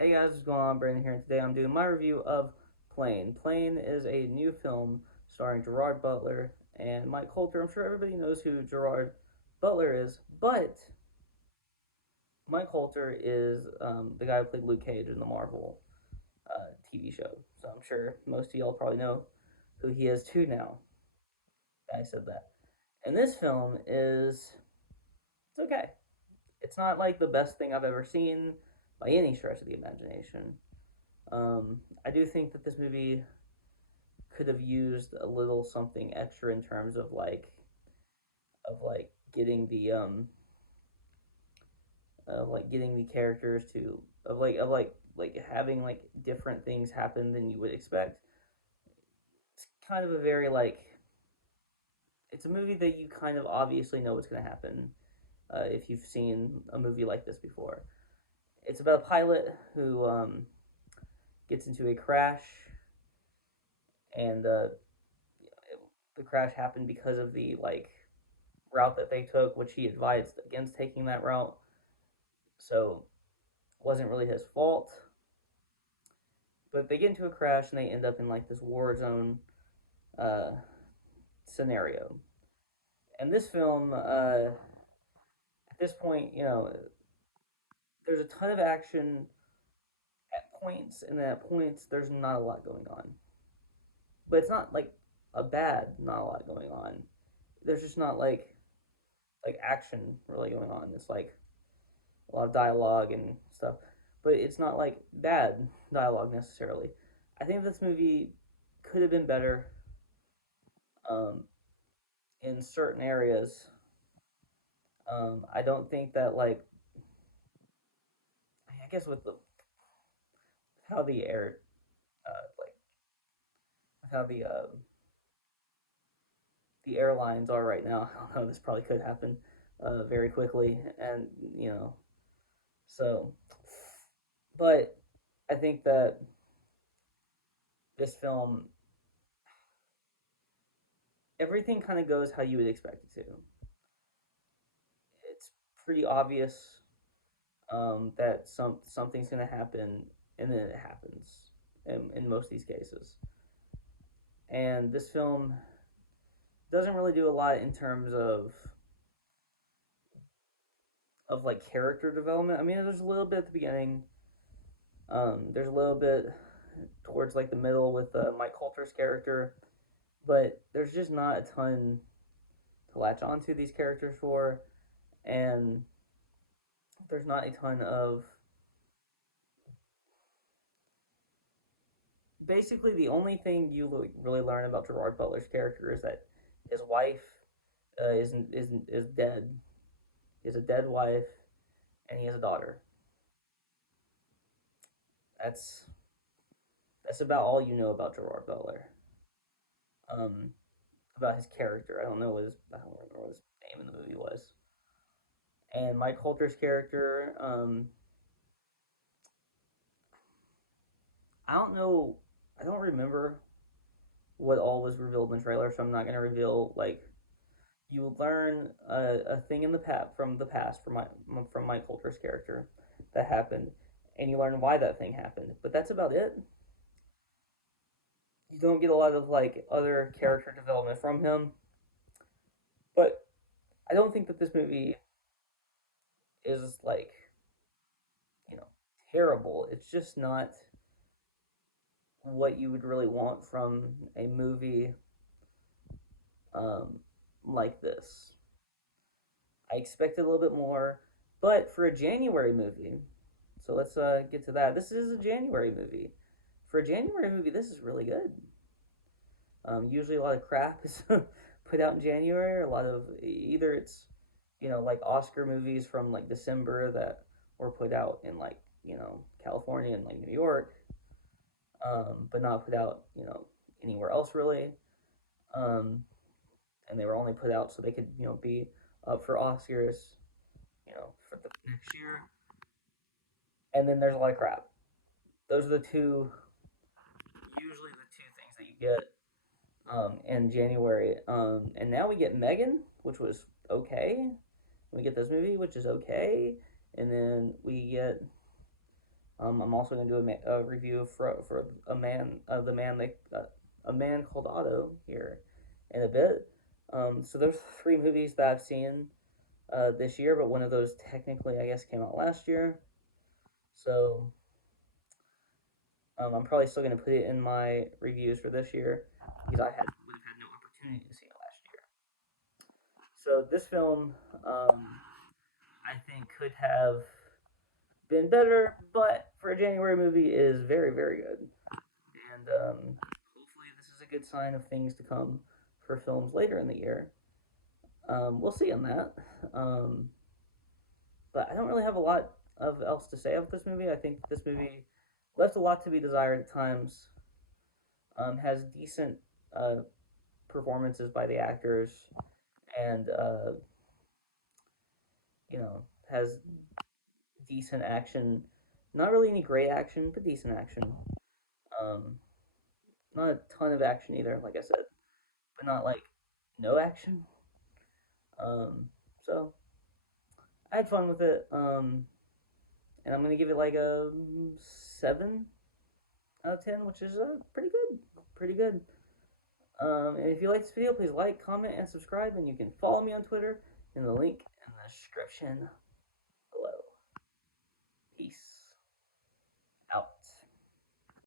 Hey guys, what's going on? Brandon here, and today I'm doing my review of Plane. Plane is a new film starring Gerard Butler and Mike Colter. I'm sure everybody knows who Gerard Butler is, but Mike Colter is the guy who played Luke Cage in the Marvel TV show. So I'm sure most of y'all probably know who he is too now. I said that. And this film it's okay. It's not like the best thing I've ever seen by any stretch of the imagination. I do think that this movie could have used a little something extra in terms of getting the getting the characters to of having like different things happen than you would expect. It's kind of a very it's a movie that you kind of obviously know what's going to happen if you've seen a movie like this before. It's about a pilot who gets into a crash, and the crash happened because of the route that they took, which he advised against taking that route. So it wasn't really his fault. But they get into a crash and they end up in like this war zone uh, scenario. And this film, at this point, there's a ton of action at points, and then at points there's not a lot going on. But it's not like a bad not a lot going on. There's just not like action really going on. It's like a lot of dialogue and stuff, but it's not like bad dialogue necessarily. I think this movie could have been better um, in certain areas. I don't think that I guess with the how the air like how the airlines are right now. I don't know. This probably could happen very quickly, and you know, so. But I think that this film, everything kind of goes how you would expect it to. It's pretty obvious that something's going to happen, and then it happens in most of these cases. And this film doesn't really do a lot in terms of like character development. I mean, there's a little bit at the beginning. There's a little bit towards like the middle with Mike Colter's character, but there's just not a ton to latch onto these characters for, and there's not a ton of basically the only thing you really learn about Gerard Butler's character is that his wife is dead. He has a dead wife, and he has a daughter. That's that's about all you know about Gerard Butler. Um, about his character. I don't remember what his name in the movie was. And Mike Holter's character, I don't know. I don't remember what all was revealed in the trailer, so I'm not gonna reveal like you learn a thing in the from the past from Mike Holter's character that happened, and you learn why that thing happened. But that's about it. You don't get a lot of like other character development from him. But I don't think that this movie is you know terrible. It's just not what you would really want from a movie um, like this. I expected a little bit more, but for a January movie, so let's get to that. This is a January movie. For a January movie, this is really good. Usually, a lot of crap is put out in January. A lot of either it's like Oscar movies from like December that were put out in California and like New York, but not put out anywhere else really. Um, and they were only put out so they could be up for Oscars for the next year. And then there's a lot of crap. Those are the two usually the two things that you get in January. And now we get Megan, which was okay. We get this movie, which is okay, and then we get I'm also going to do a review for a man called Otto here in a bit. So there's three movies that I've seen this year, but one of those technically, I guess, came out last year. So I'm probably still going to put it in my reviews for this year because would have had no opportunity to see it last year. So this film, I think, could have been better, but for a January movie, is very very good. And hopefully, this is a good sign of things to come for films later in the year. We'll see on that. Um, but I don't really have a lot of else to say of this movie. I think this movie left a lot to be desired at times. Has decent uh, performances by the actors, and has decent action. Not really any great action, but decent action. Um, Not a ton of action either, like I said, but not like no action. So I had fun with it. And I'm gonna give it like a 7 out of 10, which is pretty good, pretty good. And if you like this video, please like, comment, and subscribe. And you can follow me on Twitter in the link in the description below. Peace.